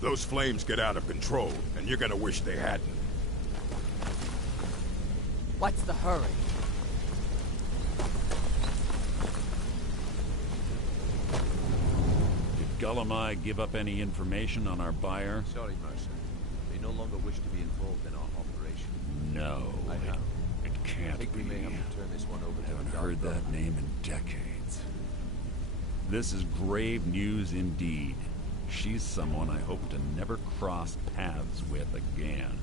Those flames get out of control, and you're gonna wish they hadn't. What's the hurry? Did Gullumai give up any information on our buyer? Sorry, Mercer. They no longer wish to be involved in our operation. No, I have. it I can't think be. we may have to turn this one over to Haven't a heard dark that name in decades. This is grave news indeed. She's someone I hope to never cross paths with again.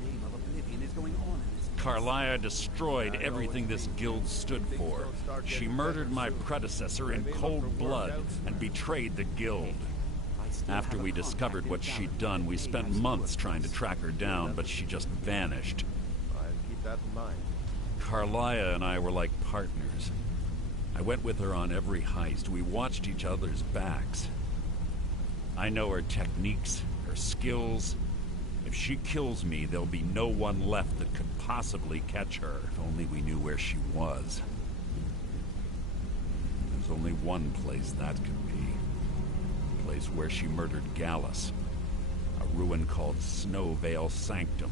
The name of oblivion is going on in this. Carlia destroyed everything this guild stood for. She murdered my predecessor in cold blood and betrayed the guild. After we discovered what she'd done, we spent months trying to track her down, but she just vanished. I'll keep that in mind. Carlia and I were like partners. I went with her on every heist. We watched each other's backs. I know her techniques, her skills. If she kills me, there'll be no one left that could possibly catch her. If only we knew where she was. There's only one place that could be. A place where she murdered Gallus. A ruin called Snowvale Sanctum.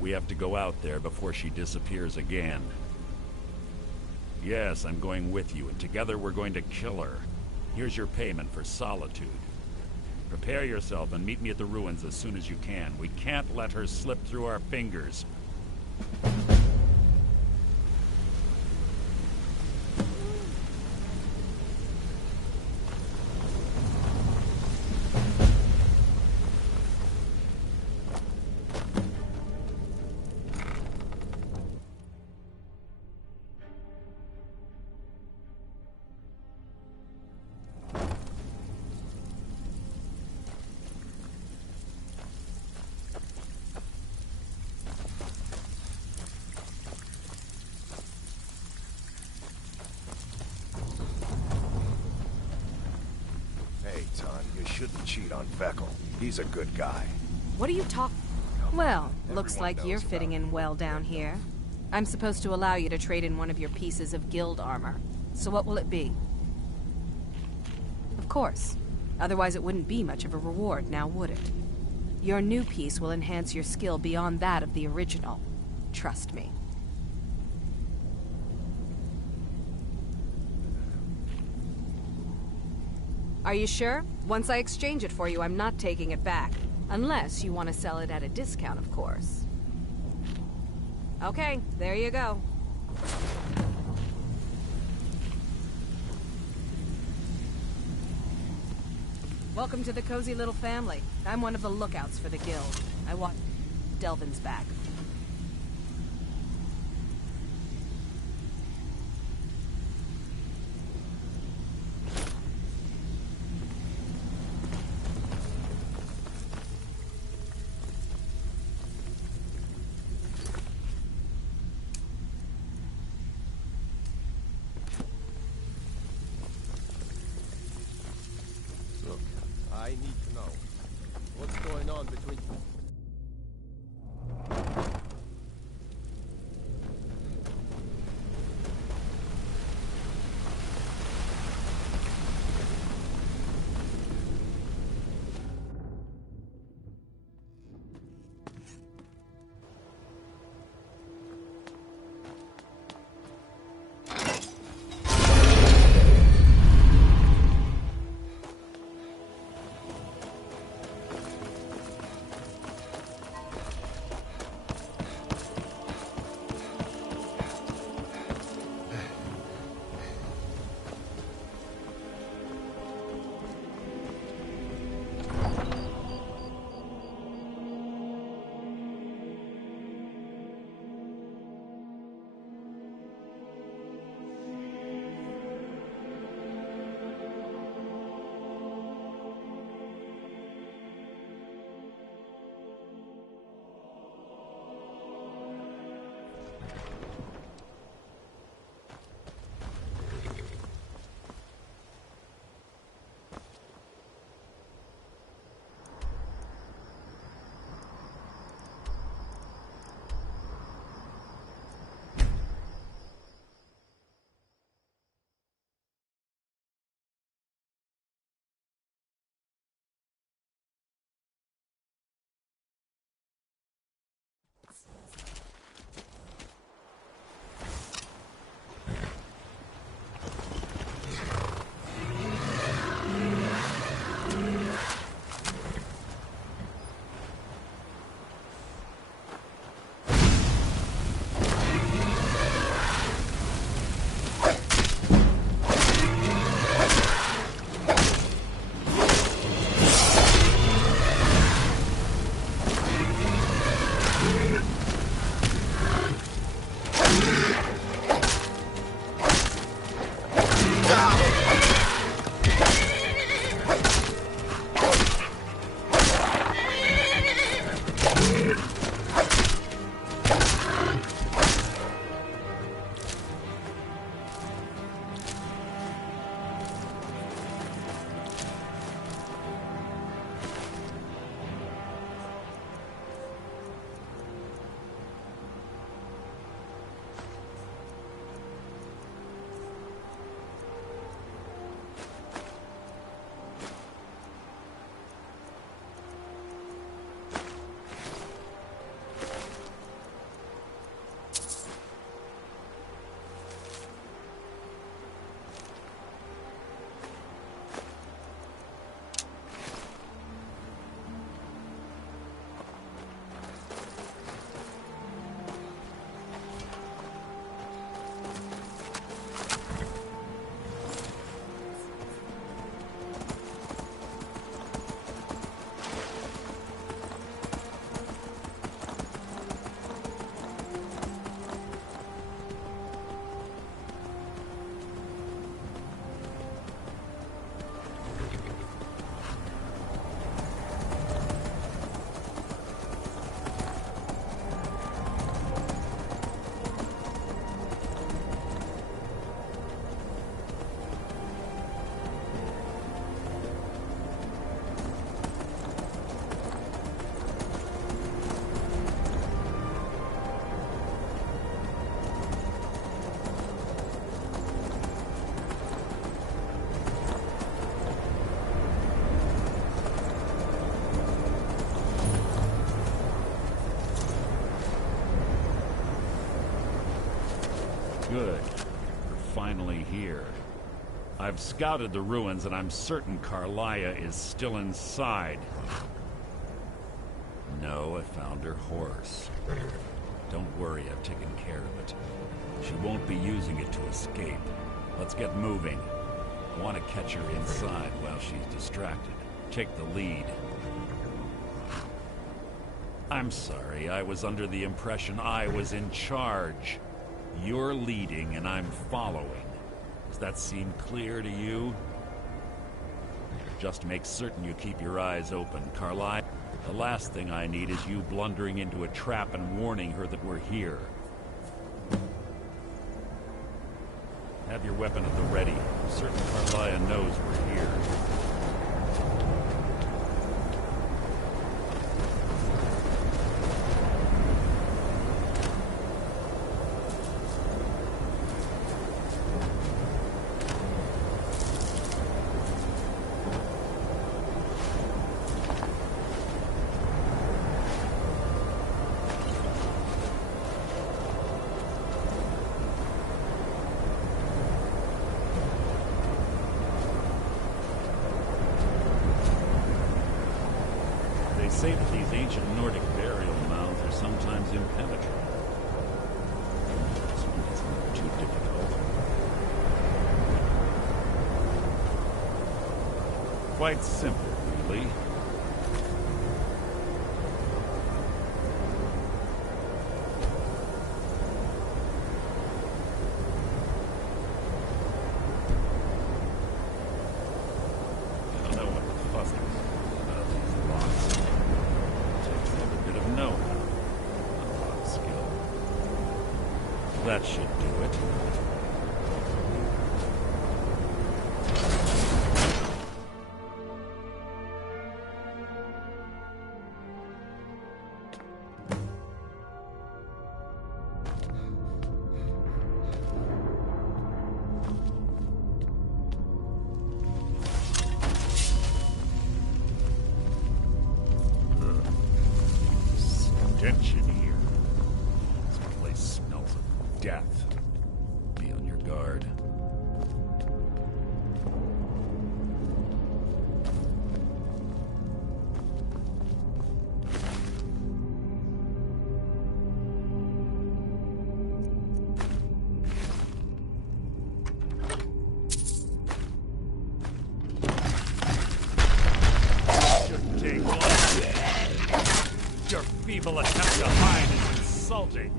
We have to go out there before she disappears again. Yes, I'm going with you, and together we're going to kill her. Here's your payment for solitude. Prepare yourself and meet me at the ruins as soon as you can. We can't let her slip through our fingers. Hey, Ton, you shouldn't cheat on Vekel. He's a good guy. What are you talking? Well, looks Everyone like you're knows fitting about in well down here. I'm supposed to allow you to trade in one of your pieces of guild armor. So what will it be? Of course. Otherwise it wouldn't be much of a reward, now would it? Your new piece will enhance your skill beyond that of the original. Trust me. Are you sure? Once I exchange it for you, I'm not taking it back. Unless you want to sell it at a discount, of course. Okay, there you go. Welcome to the cozy little family. I'm one of the lookouts for the guild. I want Delvin's back. Look, I need to know. What's going on between... Good. We're finally here. I've scouted the ruins and I'm certain Carlia is still inside. No, I found her horse. Don't worry, I've taken care of it. She won't be using it to escape. Let's get moving. I want to catch her inside while she's distracted. Take the lead. I'm sorry, I was under the impression I was in charge. You're leading and I'm following. Does that seem clear to you? Just make certain you keep your eyes open, Carlisle. The last thing I need is you blundering into a trap and warning her that we're here. Have your weapon at the ready. Certain Carlia knows we're here. They say that these ancient Nordic burial mounds are sometimes impenetrable. This one isn't too difficult. Quite simple, really. I don't know what the fuss is about these locks. Takes every bit of know-how, not a lot of skill. That should do it. Stench in here. This place smells of death. Be on your guard. Shouldn't take long. Your feeble attempt to hide is insulting.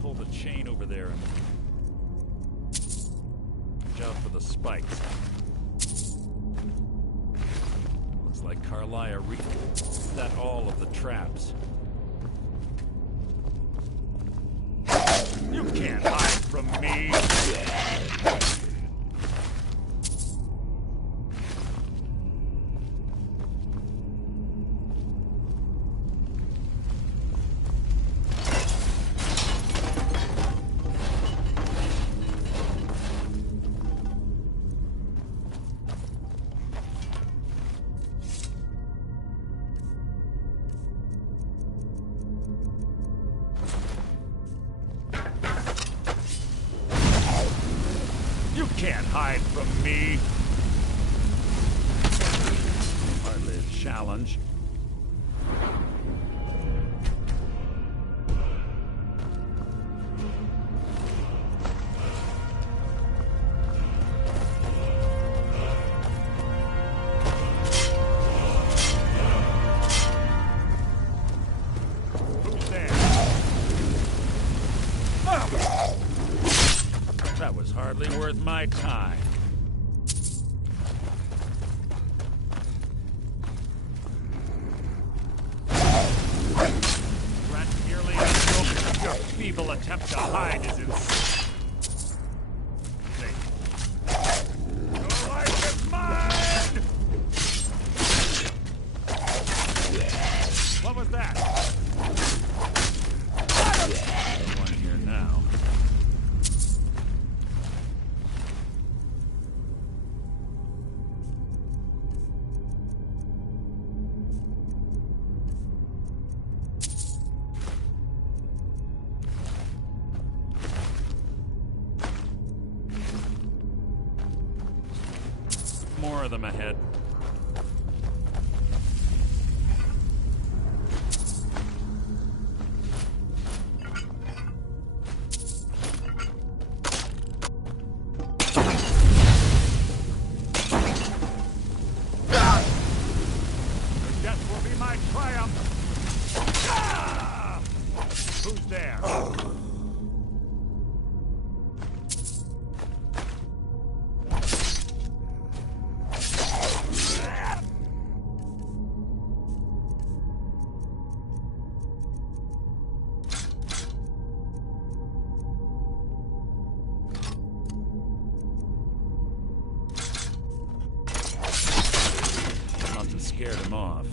Pull the chain over there and watch out for the spikes. Looks like Carlia reset all of the traps. You can't hide from me! You can't hide from me! Hardly a challenge. Who's there? That was hardly worth my time. Rat nearly broke. Your feeble attempt to hide is insane. Your life is mine! What was that? One here now. more of them ahead. Scared him off.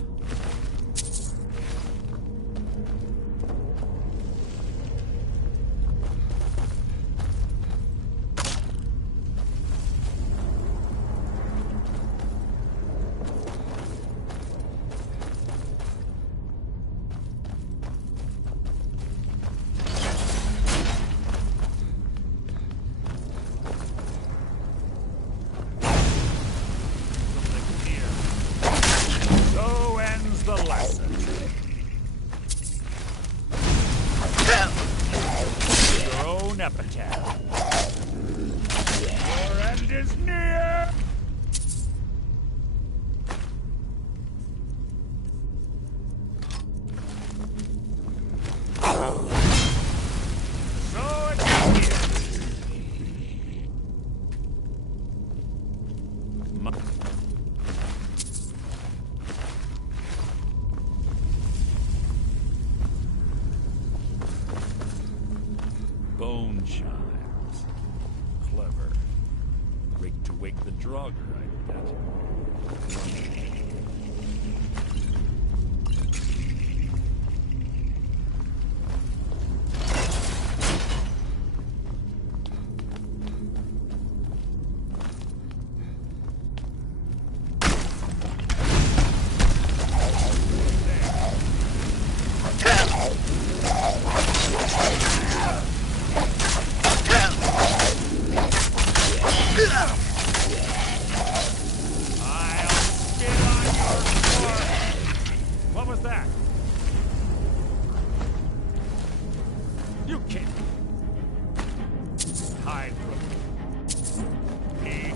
The lesson. Your own epitaph. Your end is near. So it begins. Bone chimes. Clever. Rigged to wake the Draugr, I bet. You can't hide from me.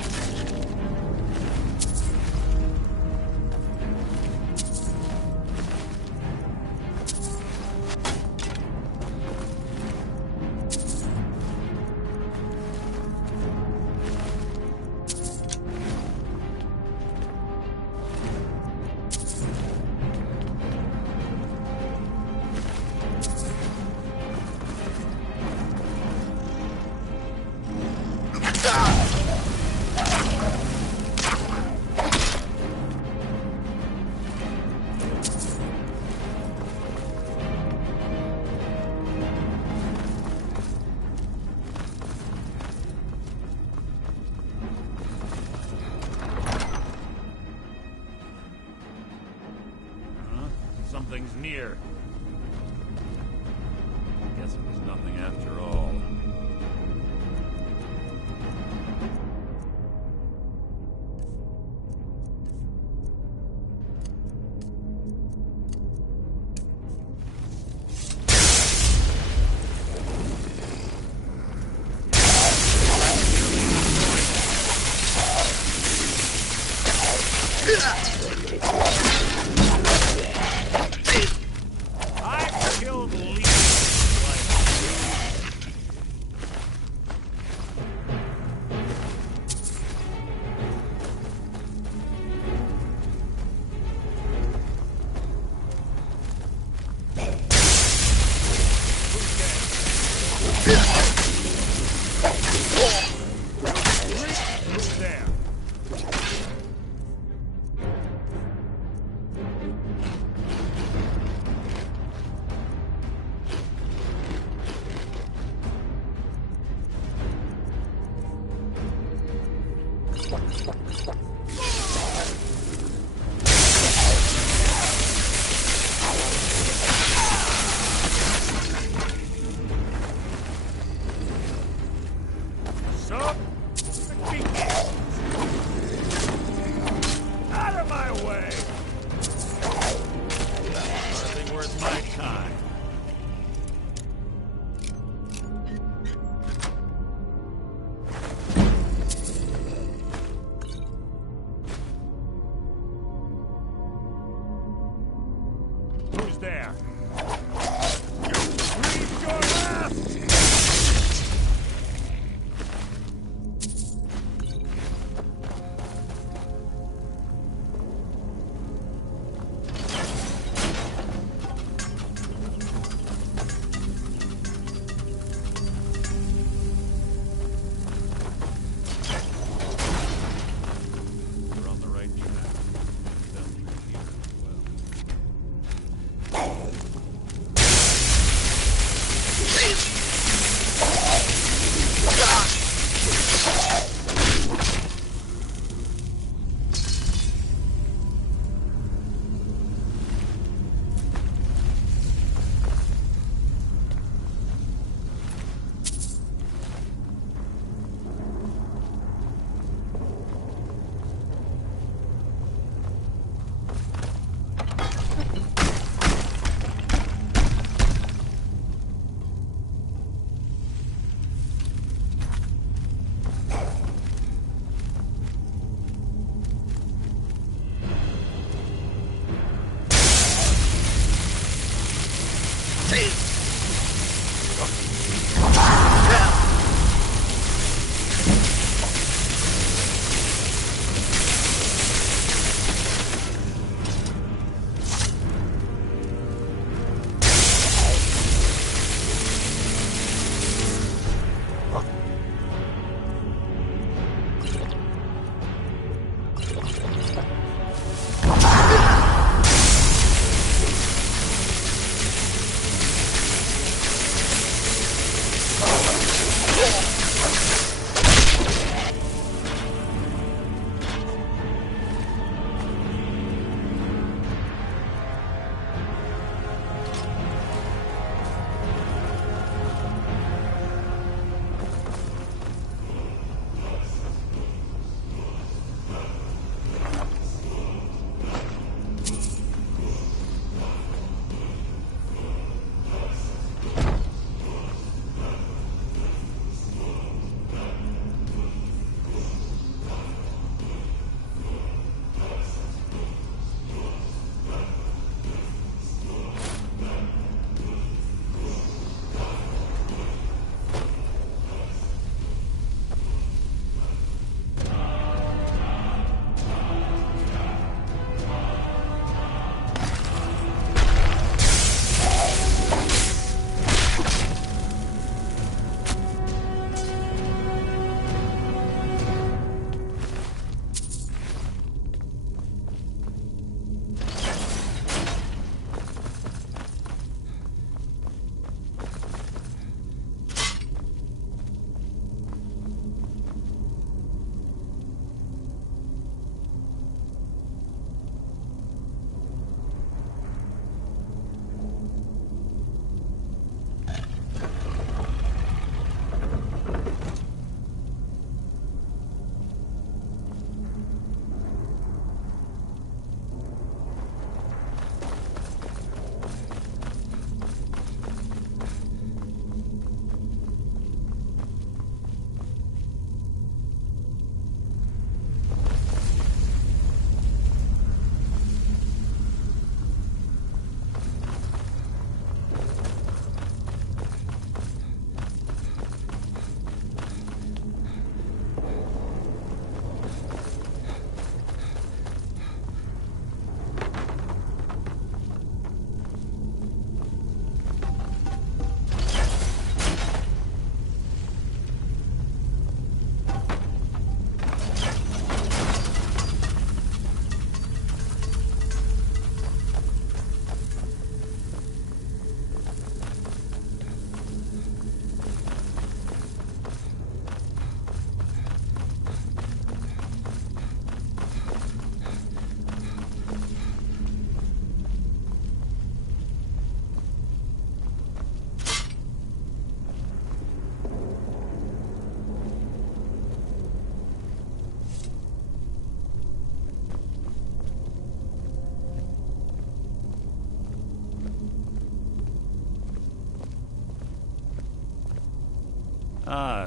Something's near. Guess it was nothing after all.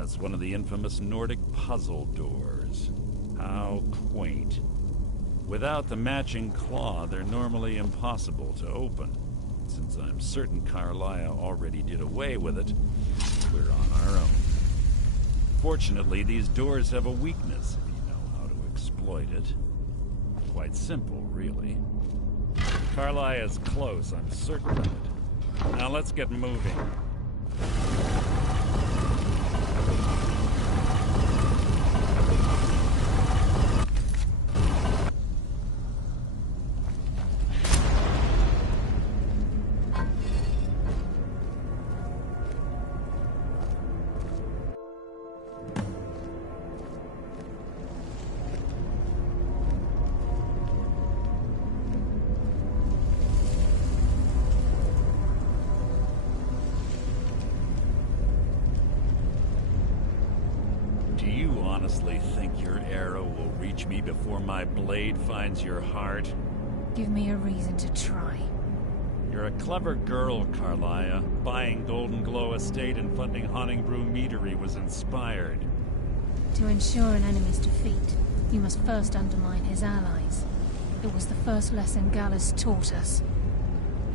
Yes, one of the infamous Nordic puzzle doors. How quaint. Without the matching claw, they're normally impossible to open. Since I'm certain Carlia already did away with it, we're on our own. Fortunately, these doors have a weakness, if you know how to exploit it. Quite simple, really. Carlia is close, I'm certain of it. Now let's get moving. Do you honestly think your arrow will reach me before my blade finds your heart? Give me a reason to try. You're a clever girl, Carlia. Buying Golden Glow Estate and funding Honningbrew Meadery was inspired. To ensure an enemy's defeat, you must first undermine his allies. It was the first lesson Gallus taught us.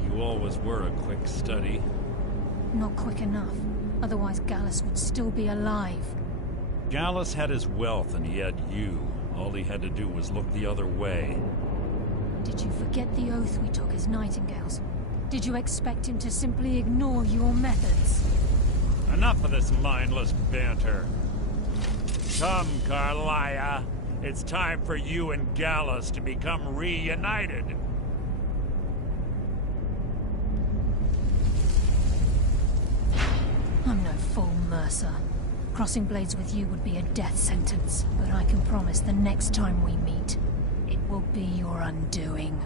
You always were a quick study. Not quick enough, otherwise Gallus would still be alive. Gallus had his wealth and he had you. All he had to do was look the other way. Did you forget the oath we took as Nightingales? Did you expect him to simply ignore your methods? Enough of this mindless banter. Come, Carlia. It's time for you and Gallus to become reunited. I'm no fool, Mercer. Crossing blades with you would be a death sentence, but I can promise the next time we meet, it will be your undoing.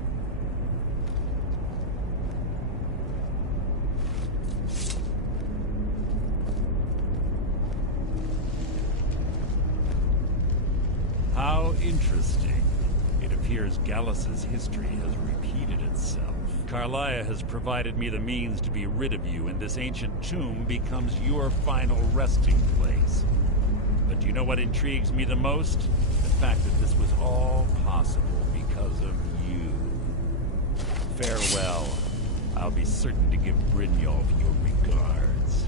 How interesting. It appears Gallus's history has repeated itself. Carlia has provided me the means to be rid of you, and this ancient tomb becomes your final resting place. But do you know what intrigues me the most? The fact that this was all possible because of you. Farewell. I'll be certain to give Brynjolf your regards.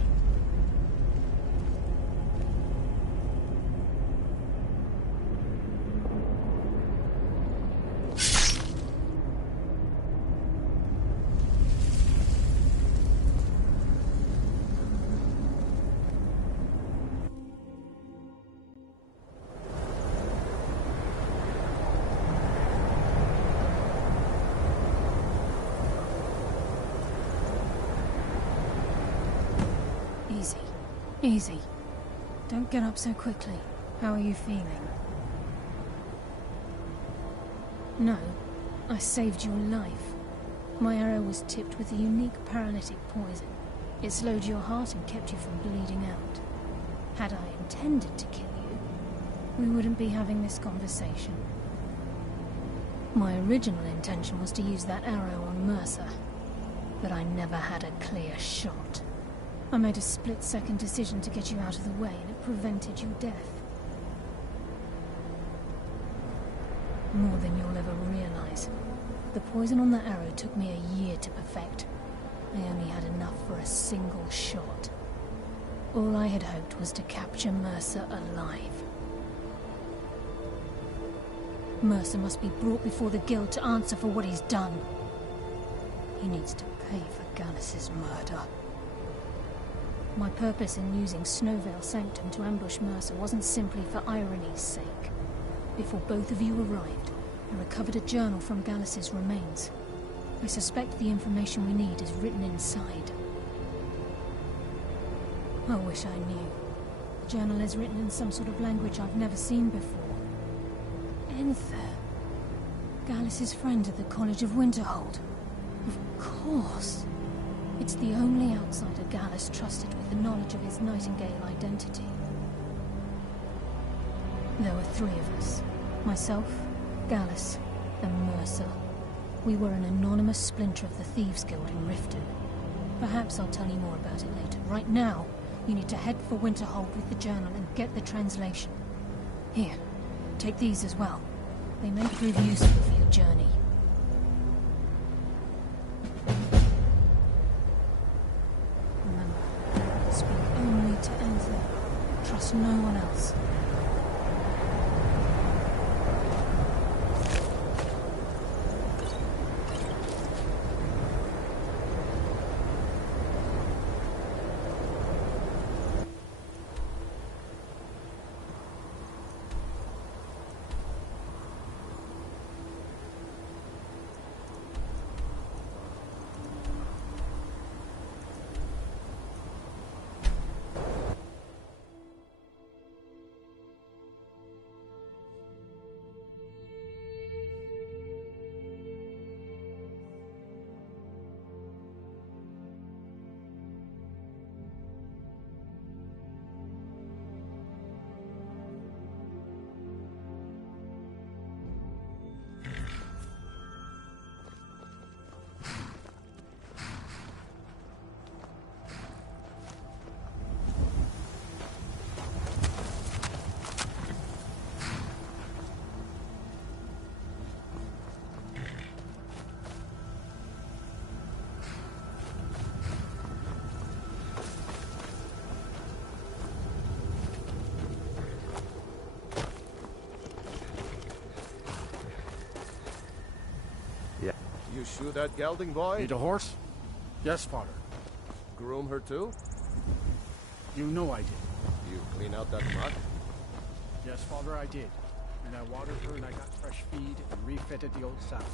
Easy. Easy. Don't get up so quickly. How are you feeling? No. I saved your life. My arrow was tipped with a unique paralytic poison. It slowed your heart and kept you from bleeding out. Had I intended to kill you, we wouldn't be having this conversation. My original intention was to use that arrow on Mercer, but I never had a clear shot. I made a split-second decision to get you out of the way, and it prevented your death. More than you'll ever realize. The poison on that arrow took me a year to perfect. I only had enough for a single shot. All I had hoped was to capture Mercer alive. Mercer must be brought before the Guild to answer for what he's done. He needs to pay for Gallus's murder. My purpose in using Snowvale Sanctum to ambush Mercer wasn't simply for irony's sake. Before both of you arrived, I recovered a journal from Gallus's remains. I suspect the information we need is written inside. I wish I knew. The journal is written in some sort of language I've never seen before. Enther. Gallus's friend at the College of Winterhold. Of course. It's the only outsider Gallus trusted with the knowledge of his Nightingale identity. There were three of us. Myself, Gallus, and Mercer. We were an anonymous splinter of the Thieves Guild in Riften. Perhaps I'll tell you more about it later. Right now, You need to head for Winterhold with the journal and get the translation. Here, take these as well. They may prove useful for your journey. Remember, speak only to Anthony. Trust no one else. You shoot that gelding boy? Need a horse? Yes, father. Groom her too? You know I did. You clean out that muck? Yes, father, I did. And I watered her and I got fresh feed and refitted the old saddle.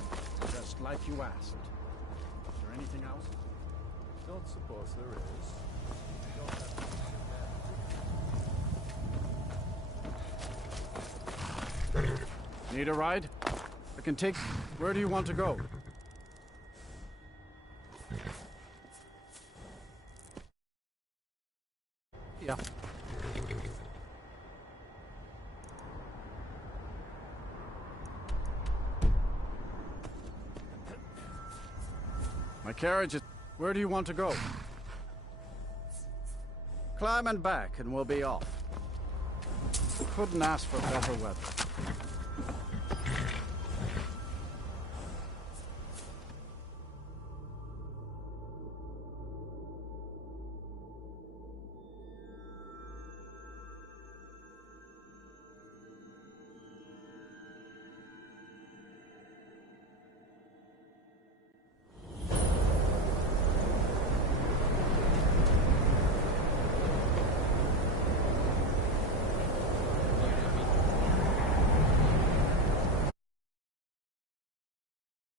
Just like you asked. Is there anything else? Don't suppose there is. You don't have to. Need a ride? I can take... Where do you want to go? Yeah. My carriage is... Where do you want to go? Climb and back and we'll be off. Couldn't ask for better weather.